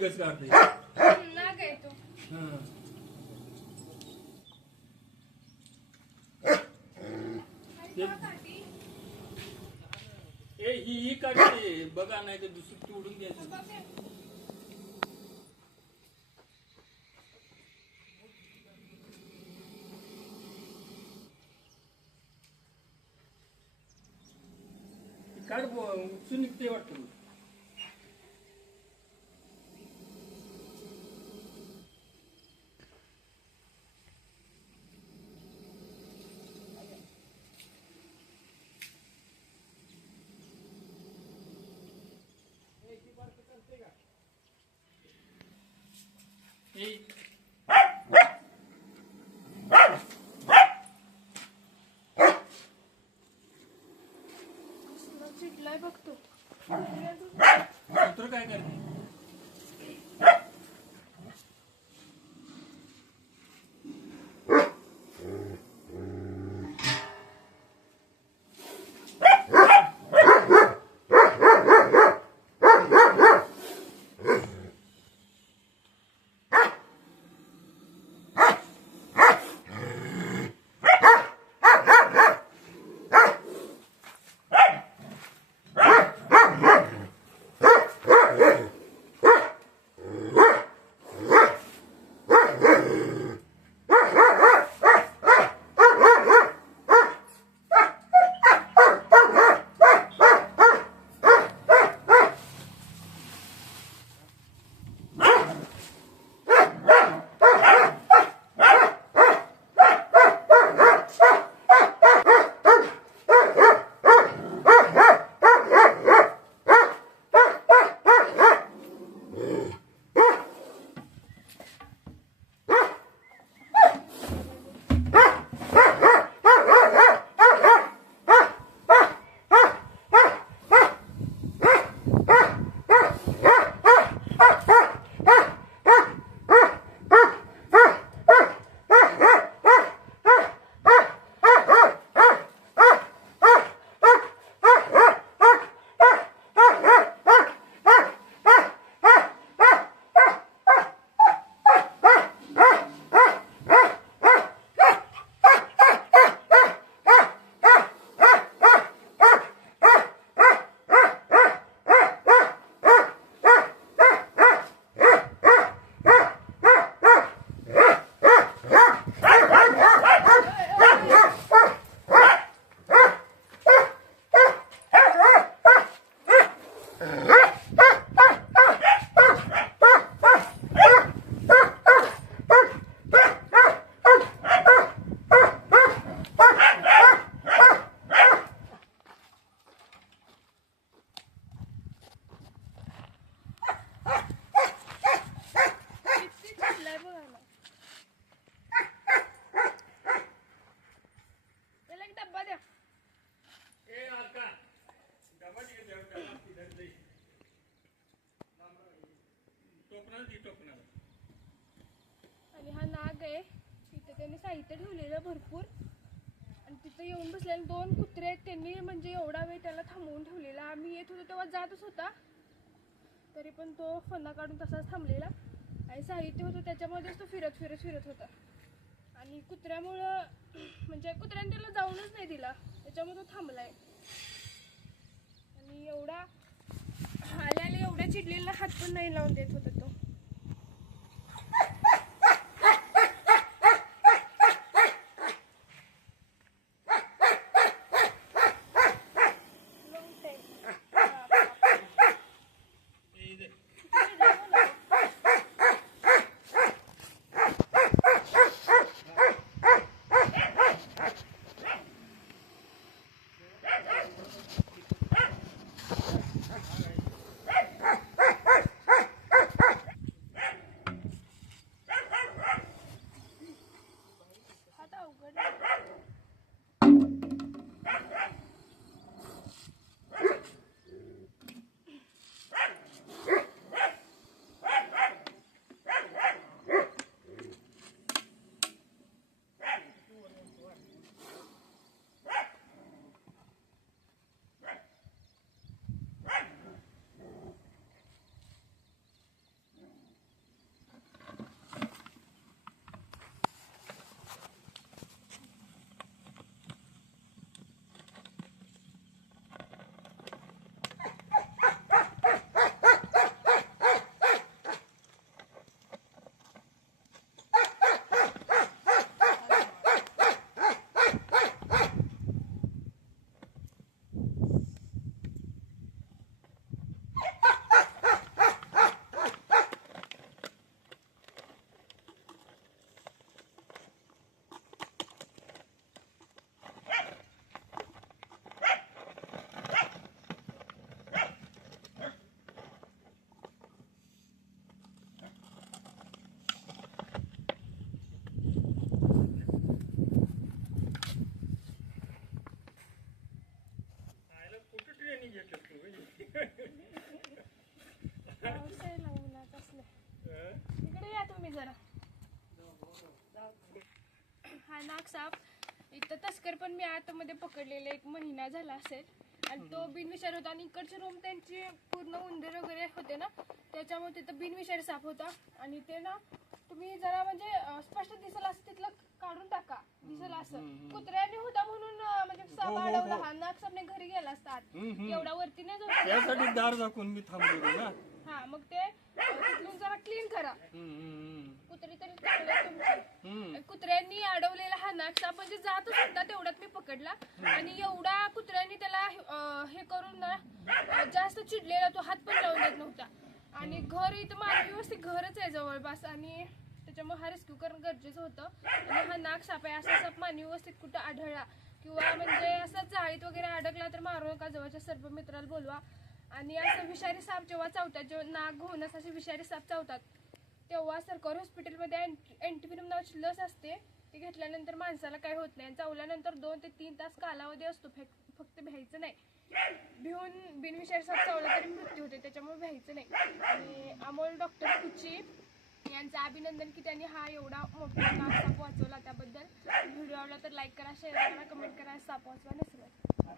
कस काढते ना काय तो ही काढते बघा, नाही तर दुसरी तोडून घ्यायचं. काढ उचून निघते वाटतं. चिडलाय बघतो. कुत्र काय करते? आणि हा नाग आहे. तिथे त्यांनी साहित्य ठेवलेलं भरपूर आणि तिथे येऊन बसलेले 2 कुत्रे आहेत. त्यांनी म्हणजे एवढा वेळ त्याला थांबवून ठेवलेला. आम्ही येत होतो तेव्हा जातच होता, तरी पण तो फन्ना काढून तसाच थांबलेला आणि साहित्य होतं त्याच्यामध्येच तो फिरत होता. आणि कुत्र्यामुळं म्हणजे कुत्र्याने त्याला जाऊनच नाही दिला, त्याच्यामुळे तो थांबलाय. आणि एवढा आल्याला एवढ्या चिडलेला हात पण नाही लावून देत होता तो. हा नागसाप इथं तस्कर पण मी आतमध्ये पकडलेला 1 महिना झाला असेल आणि तो बिनविषारी होता आणि इकडची रूम त्यांची पूर्ण उंदीर वगैरे होते ना त्याच्यामुळे तिथं बिनविषारी साप होता आणि ते ना तुम्ही जरा म्हणजे स्पष्ट दिसेल असं तिथलं काढून टाका दिसेल असं कुत्र्याने होता म्हणून म्हणजे साप अडवला हा नागसापने घरी गेला असतात एवढा वरती नाही जाऊ त्यासाठी दार दाखवून मी थांबलो ना. हा मग ते तिथून जरा क्लीन करा कुत्री तरी चांगली आहे तुमची. कुत्र्यांनी अडवलेला हा नागसाप म्हणजे जातच होता तेवढ्यात मी पकडला आणि एवढा कुत्र्यांनी त्याला हे करून ना जास्त चिडलेला तो हात पण लावून देत नव्हता आणि घर इथं माझं व्यवस्थित घरच आहे जवळपास आणि त्याच्यामुळे हा रेस्क्यू करणं गरजेचं होतं आणि हा नागसाप आहे असा साप मानवी व्यवस्थित कुठं आढळला किंवा म्हणजे असं जाळीत वगैरे अडकला तर मारू नका जवळच्या सर्प मित्राला बोलवा. आणि असं विषारी साप जेव्हा चावतात जेव्हा नाग घोणस असे विषारी साप चावतात तेव्हा सरकारी हॉस्पिटलमध्ये अँटीव्हेनम नावाची लस असते ती घेतल्यानंतर माणसाला काही होत नाही चावल्यानंतर 2 ते 3 तास कालावधी असतो फक्त भ्यायचं नाही. भिवून बिनविषारी साप चावला तरी मृत्यू होते त्याच्यामुळे भ्यायचं नाही. आणि अमोल डॉक्टर कुची यांचं अभिनंदन की त्यांनी हा एवढा मोठा नाग साप वाचवला त्याबद्दल. व्हिडिओ आवडला तर लाईक करा शेअर करा कमेंट करा साप वाचवा नसलं.